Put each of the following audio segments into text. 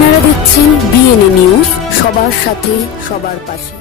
আপনারা দেখছেন BNA news সবার সাথে, সবার পাশে।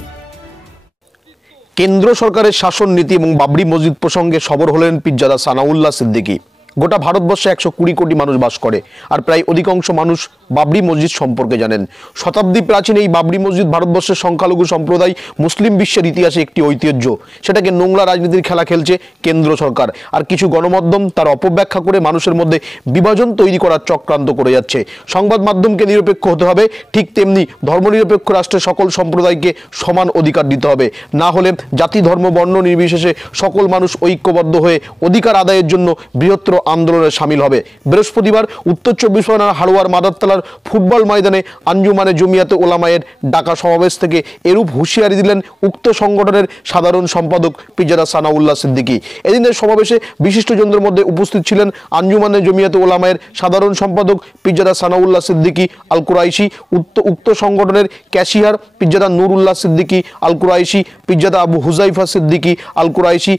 কেন্দ্র সরকারের শাসন নীতি এবং বাবরি মসজিদ প্রসঙ্গে সবর হলেন পিজ্জাদা সানাউল্লাহ সিদ্দিকী। গোটা ভারতবর্ষে একশো কুড়ি কোটি মানুষ বাস করে। আর প্রায় অধিকাংশ মানুষ বাবরি মসজিদ সম্পর্কে জানেন। শতাব্দী প্রাচীন এই বাবরি মসজিদ ভারতবর্ষের সংখ্যালঘু সম্প্রদায় মুসলিম বিশ্বের ইতিহাসে একটি ঐতিহ্য। সেটাকে নোংরা রাজনীতির খেলা খেলছে কেন্দ্র সরকার। আর কিছু গণমাধ্যম তার অপব্যাখ্যা করে মানুষের মধ্যে বিভাজন তৈরি করার চক্রান্ত করে যাচ্ছে। সংবাদ মাধ্যমকে নিরপেক্ষ হতে হবে। ঠিক তেমনি ধর্মনিরপেক্ষ রাষ্ট্রের সকল সম্প্রদায়কে সমান অধিকার দিতে হবে। না হলে জাতি, ধর্ম, বর্ণ নির্বিশেষে সকল মানুষ ঐক্যবদ্ধ হয়ে অধিকার আদায়ের জন্য বৃহত্তর আন্দোলনে সামিল হবে। বৃহস্পতিবার উত্তর চব্বিশ পরগনার হাড়োয়ার মাদারতলার ফুটবল ময়দানে আঞ্জুমানে জমিয়াতে ওলামায়ের ডাকা সমাবেশ থেকে এরূপ হুঁশিয়ারি দিলেন উক্ত সংগঠনের সাধারণ সম্পাদক পিজাদা সানাউল্লাহ সিদ্দিকী। এদিনের সমাবেশে বিশিষ্টজনদের মধ্যে উপস্থিত ছিলেন আঞ্জুমানে জমিয়াতে ওলামায়ের সাধারণ সম্পাদক পিজাদা সানাউল্লাহ সিদ্দিকী আল কুরাইশি উক্ত সংগঠনের ক্যাশিয়ার পিজ্জাদা নুরুল্লাহ সিদ্দিকী আল কুরাইশি পিজ্জাদা আবু হুজাইফা সিদ্দিকী আল কুরাইশি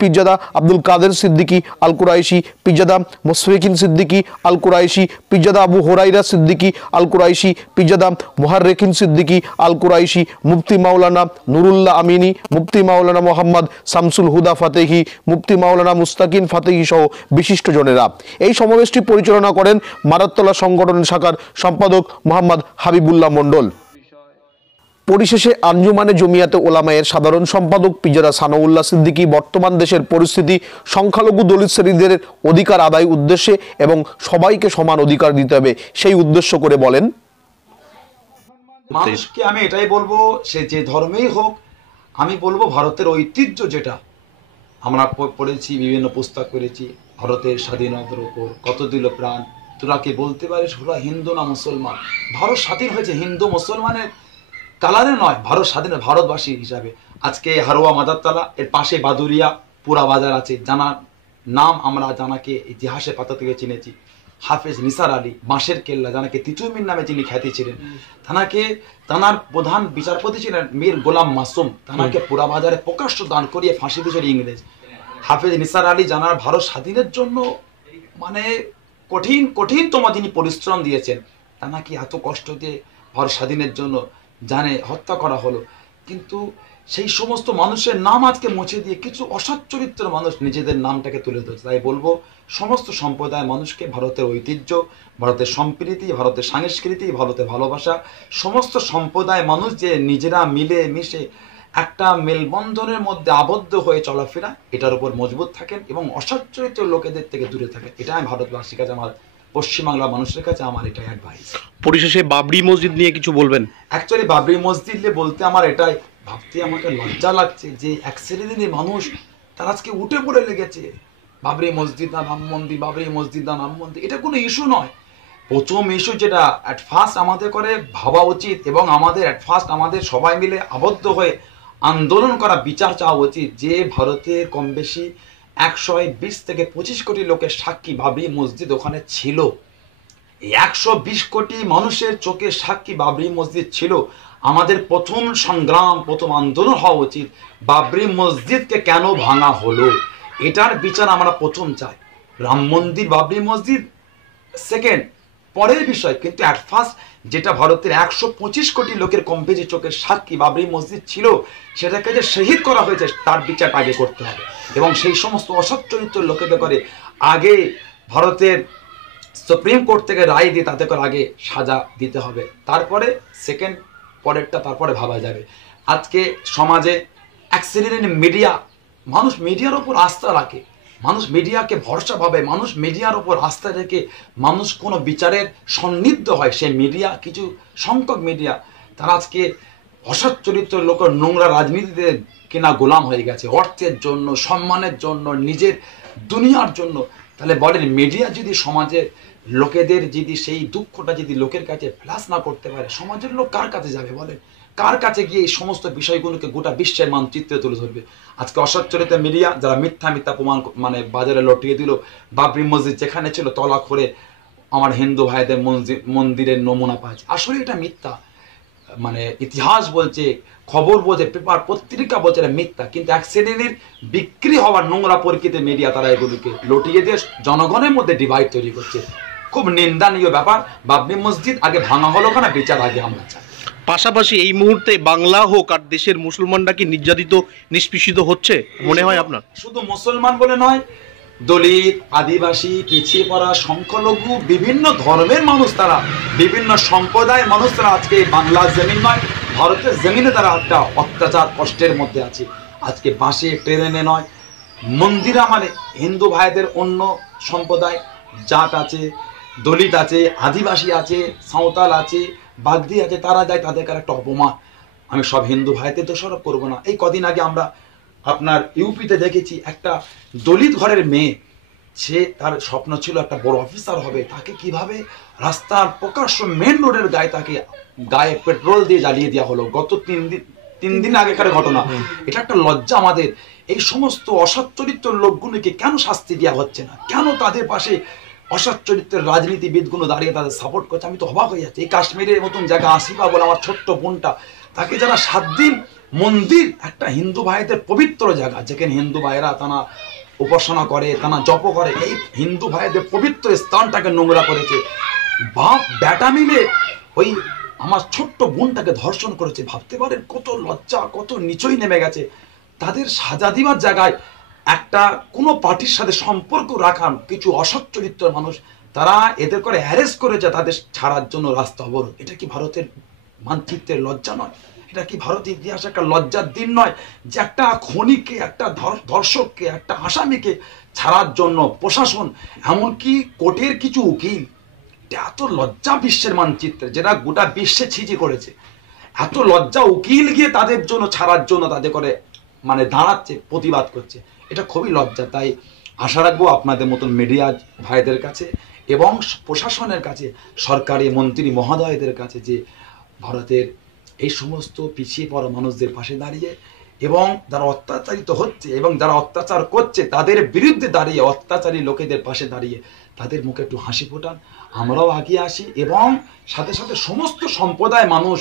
পিজ্জাদা আব্দুল কাদের সিদ্দিকি আল কুরাইশি পিজ্জাদা মুসফিকিন সিদ্দিকী, আল কুরাইশি পিজ্জাদা আবু হোরাইরা সিদ্দিকী, আল কুরাইশি পিজ্জাদা মুহাররেকিন সিদ্দিকী, আল কুরাইশি, মুফতি মাওলানা নুরুল্লাহ আমিনী, মুফতি মাওলানা মোহাম্মদ শামসুল হুদা ফাতেহি, মুফতি মাওলানা মুস্তাকিন ফাতেহি সহ বিশিষ্টজনেরা এই সমাবেশটি পরিচালনা করেন মারাত্তলা সংগঠন শাখার সম্পাদক মোহাম্মদ হাবিবুল্লাহ মণ্ডল। পরিশেষে আঞ্জুমানে জমিয়াতে ওলামায়ের সাধারণ সম্পাদক পিজারা সানাউল্লাহ সিদ্দিকী বর্তমান দেশের পরিস্থিতি, সংখ্যালঘু দলিত শ্রেণীদের অধিকার আদায় উদ্দেশ্যে এবং সবাইকে সমান অধিকার দিতে হবে, সেই উদ্দেশ্য করে বলেন। মানুষকে আমি এটাই বলব, সে যে ধর্মেই হোক, আমি বলব ভারতের ঐতিহ্য যেটা, আমরা পড়েছি, বিভিন্ন পুস্তক করেছি ভারতের স্বাধীনতার উপর কত দিল প্রাণ, তোরা কি বলতে পারিস হিন্দু না মুসলমান? ভারত স্বাধীন হয়েছে হিন্দু মুসলমানের কালারে নয় ভারত স্বাধীন ভারতবাসী হিসাবে। আজকে হারোয়া মাদারতলা এর পাশে বাদুরিয়া পুরা বাজার আছে। জানার নাম আমরা জানাকে ইতিহাসে পাতা থেকে চিনেছি। হাফেজ নিসার আলী বাঁশের কেল্লা জানাকে তিতুমির নামে যিনি খ্যাতি ছিলেন। তানাকে তানার প্রধান বিচারপতি ছিলেন মীর গোলাম মাসুম। তানাকে পুরা বাজারে প্রকাশ্য দান করিয়ে ফাঁসি দিয়েছিল ইংরেজ। হাফেজ নিসার আলী জানার ভারত স্বাধীনের জন্য মানে কঠিন কঠিন কঠিনতম যিনি পরিশ্রম দিয়েছেন তানাকে এত কষ্ট দিয়ে ভারত স্বাধীনের জন্য জানে, হত্যা করা হলো। কিন্তু সেই সমস্ত মানুষের নাম আজকে মুছে দিয়ে কিছু অসৎ চরিত্রের মানুষ নিজেদের নামটাকে তুলে ধরছে। তাই বলব, সমস্ত সম্প্রদায় মানুষকে ভারতের ঐতিহ্য, ভারতের সম্প্রীতি, ভারতের সংস্কৃতি, ভারতের ভালোবাসা, সমস্ত সম্প্রদায় মানুষ যে নিজেরা মিলে মিশে একটা মেলবন্ধনের মধ্যে আবদ্ধ হয়ে চলাফেরা, এটার উপর মজবুত থাকেন এবং অসৎ চরিত্রের লোকেদের থেকে দূরে থাকেন। এটা আমি ভারতবাসীর কাছে আমার পশ্চিমবাংলা মানুষের কাছে আমার এটাই অ্যাডভাইস পরিশেষে বাবরি মসজিদ নিয়ে কিছু বলবেন? অ্যাকচুয়ালি বাবরি মসজিদ নিয়ে বলতে আমার এটাই ভাবতে আমাকে লজ্জা লাগছে যে এক শ্রেণির মানুষ তারা আজকে উঠে পড়ে লেগেছে। বাবরি মসজিদ না রাম মন্দির বাবরি মসজিদ না রাম মন্দির এটা কোনো ইস্যু নয়। প্রথম ইস্যু যেটা অ্যাট ফার্স্ট আমাদের করে ভাবা উচিত এবং আমাদের অ্যাট ফার্স্ট আমাদের সবাই মিলে আবদ্ধ হয়ে আন্দোলন করা বিচার চাওয়া উচিত যে ভারতের কম বেশি একশো বিশ থেকে পঁচিশ কোটি লোকের সাক্ষী বাবরি মসজিদ ওখানে ছিল। একশো বিশ কোটি মানুষের চোখে সাক্ষী বাবরি মসজিদ ছিল। আমাদের প্রথম সংগ্রাম, প্রথম আন্দোলন হওয়া উচিত। বাবরি মসজিদকে কেন ভাঙা হলো? এটার বিচার আমরা প্রথম চাই। রাম মন্দির, বাবরি মসজিদ। সেকেন্ড পরের বিষয়, কিন্তু অ্যাট ফার্স্ট যেটা ভারতের একশো পঁচিশ কোটি লোকের কমবেশি চোখের সাক্ষী বাবরি মসজিদ ছিল, সেটাকে যে শহীদ করা হয়েছে, তার বিচার আগে করতে হবে। এবং সেই সমস্ত অসৎ চরিত্র লোকেদের করে আগে ভারতের সুপ্রিম কোর্ট থেকে রায় দিয়ে তাতে করে আগে সাজা দিতে হবে। তারপরে সেকেন্ড পরেরটা তারপরে ভাবা যাবে। আজকে সমাজে অ্যাক্সিডেন্ট মিডিয়া মানুষ মিডিয়ার ওপর আস্থা রাখে। মানুষ মিডিয়াকে ভরসা ভাবে, মানুষ মিডিয়ার ওপর আস্থা রেখে মানুষ কোনো বিচারের সন্নিধ্য হয়। সে মিডিয়া, কিছু সংখ্যক মিডিয়া, তারা আজকে অসৎ চরিত্র লোকের নোংরা রাজনীতিতে কেনা গোলাম হয়ে গেছে। অর্থের জন্য, সম্মানের জন্য, নিজের দুনিয়ার জন্য। তাহলে বলেন, মিডিয়া যদি সমাজের লোকেদের যদি সেই দুঃখটা যদি লোকের কাছে ফ্ল্যাশ না করতে পারে, সমাজের লোক কার কাছে যাবে বলেন? কার কাছে গিয়ে এই সমস্ত বিষয়গুলোকে গোটা বিশ্বের মানচিত্রে তুলে ধরবে? আজকে অসচ্চরিত মিডিয়া যারা মিথ্যা মিথ্যা প্রমাণ মানে বাজারে লটিয়ে দিল, বাবরি মসজিদ যেখানে ছিল তলা করে আমার হিন্দু ভাইদের মন্দিরের নমুনা পাচ্ছে। আসলে এটা মিথ্যা। মানে ইতিহাস বলছে, খবর বলছে, পেপার, পত্রিকা বলছে এটা মিথ্যা। কিন্তু শ্রেণির বিক্রি হওয়ার নোংরা পরিচিত মিডিয়া তারা এগুলোকে লটিয়ে দিয়ে জনগণের মধ্যে ডিভাইড তৈরি করছে। খুব নিন্দানীয় ব্যাপার। বাবরি মসজিদ আগে ভাঙা হলো কেন? বিচার আগে আমরা চাই। পাশাপাশি এই মুহূর্তে বাংলা হোক আর দেশের মুসলমানরা কি নির্যাতিত, নিষ্পেষিত হচ্ছে? মনে হয় আপনার? শুধু মুসলমান বলে নয়, দলিত, আদিবাসী, পিছিয়ে পড়া, সংখ্যালঘু, বিভিন্ন ধর্মের মানুষ তারা, বিভিন্ন সম্প্রদায়ের মানুষ তারা আজকে বাংলা জমিন নয়, ভারতের জমিনে তারা একটা অত্যাচার কষ্টের মধ্যে আছে। আজকে বাসে, ট্রেনে নয়, মন্দিরা মানে হিন্দু ভাইদের অন্য সম্প্রদায়, জাত আছে, দলিত আছে, আদিবাসী আছে, সাঁওতাল আছে বাগদি আছে তারা যায় তাদেরকে একটা অপমান। আমি সব হিন্দু ভাইদের দোষারোপ করব না। এই কদিন আগে আমরা আপনার ইউপিতে দেখেছি একটা দলিত ঘরের মেয়ে সে তার স্বপ্ন ছিল একটা বড় অফিসার হবে। তাকে কীভাবে রাস্তার প্রকাশ্য মেন রোডের গায়ে তাকে গায়ে পেট্রোল দিয়ে জ্বালিয়ে দেওয়া হলো গত তিন দিন তিন দিন আগেকার ঘটনা। এটা একটা লজ্জা আমাদের। এই সমস্ত অসৎ চরিত্রের লোকগুলোকে কেন শাস্তি দেওয়া হচ্ছে না? কেন তাদের পাশে অসৎ চরিত্রের রাজনীতিবিদগুলো দাঁড়িয়ে তাদের সাপোর্ট করছে, আমি তো অবাক হয়ে যাচ্ছি। এই কাশ্মীরের মতন জায়গা আসিবা বলে আমার ছোট্ট বোনটা, তাকে যারা সাত দিন মন্দির, একটা হিন্দু ভাইদের পবিত্র জায়গা, যেখানে হিন্দু ভাইরা তারা উপাসনা করে, তারা জপ করে, এই হিন্দু ভাইদের পবিত্র স্থানটাকে নোংরা করেছে। বাপ, ব্যাটা মিলে ওই আমার ছোট্ট বোনটাকে ধর্ষণ করেছে। ভাবতে পারেন কত লজ্জা, কত নিচই নেমে গেছে। তাদের সাজা দিবার জায়গায় একটা কোনো পার্টির সাথে সম্পর্ক রাখান কিছু অসৎ চরিত্রের মানুষ, তারা এদের করে অ্যারেস্ট করেছে তাদের ছাড়ার জন্য রাস্তা অবরোধ। এটা কি ভারতের মানচিত্রের লজ্জা নয়? এটা কি ভারতের ইতিহাসে একটা লজ্জার দিন নয় যে একটা খনিকে, একটা ধর্ষককে, একটা আসামিকে ছাড়ার জন্য প্রশাসন, এমনকি কোর্টের কিছু উকিল? এত লজ্জা বিশ্বের মানচিত্রে, যেটা গোটা বিশ্বে ছিজি করেছে। এত লজ্জা উকিল গিয়ে তাদের জন্য, ছাড়ার জন্য তাদের করে মানে দাঁড়াচ্ছে, প্রতিবাদ করছে। এটা খুবই লজ্জা, তাই আশা রাখব আপনাদের মতন মিডিয়া ভাইদের কাছে এবং প্রশাসনের কাছে, সরকারি মন্ত্রী মহোদয়দের কাছে যে ভারতের এই সমস্ত পিছিয়ে পড়া মানুষদের পাশে দাঁড়িয়ে এবং যারা অত্যাচারিত হচ্ছে এবং যারা অত্যাচার করছে, তাদের বিরুদ্ধে দাঁড়িয়ে অত্যাচারী লোকেদের পাশে দাঁড়িয়ে তাদের মুখে একটু হাসি ফোটান। আমরাও আগিয়ে আসি এবং সাথে সাথে সমস্ত সম্প্রদায় মানুষ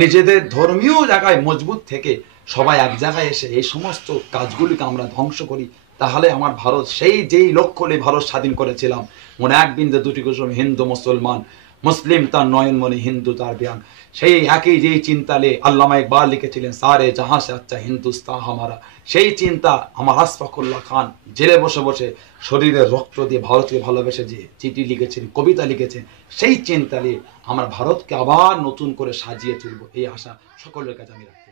নিজেদের ধর্মীয় জায়গায় মজবুত থেকে সবাই এক জায়গায় এসে এই সমস্ত কাজগুলিকে আমরা ধ্বংস করি, তাহলে আমার ভারত, সেই যেই লক্ষ্য নিয়ে ভারত স্বাধীন করেছিলাম, মনে এক বিন্দু দুটি কুসুম হিন্দু, মুসলমান, মুসলিম তার নয়নমণি হিন্দু তার ব্যাং সেই একই যেই চিন্তা লে আল্লামা ইকবাল লিখেছিলেন, সারে জাহাঁ সে আচ্ছা হিন্দুস্তান হামারা। সেই চিন্তা আমার আশফাকুল্লাহ খান জেলে বসে বসে শরীরের রক্ত দিয়ে ভারতকে ভালোবেসে যে চিঠি লিখেছেন, কবিতা লিখেছেন, সেই চিন্তা নিয়ে আমরা ভারতকে আবার নতুন করে সাজিয়ে তুলব, এই আশা সকলের কাছে আমি রাখি।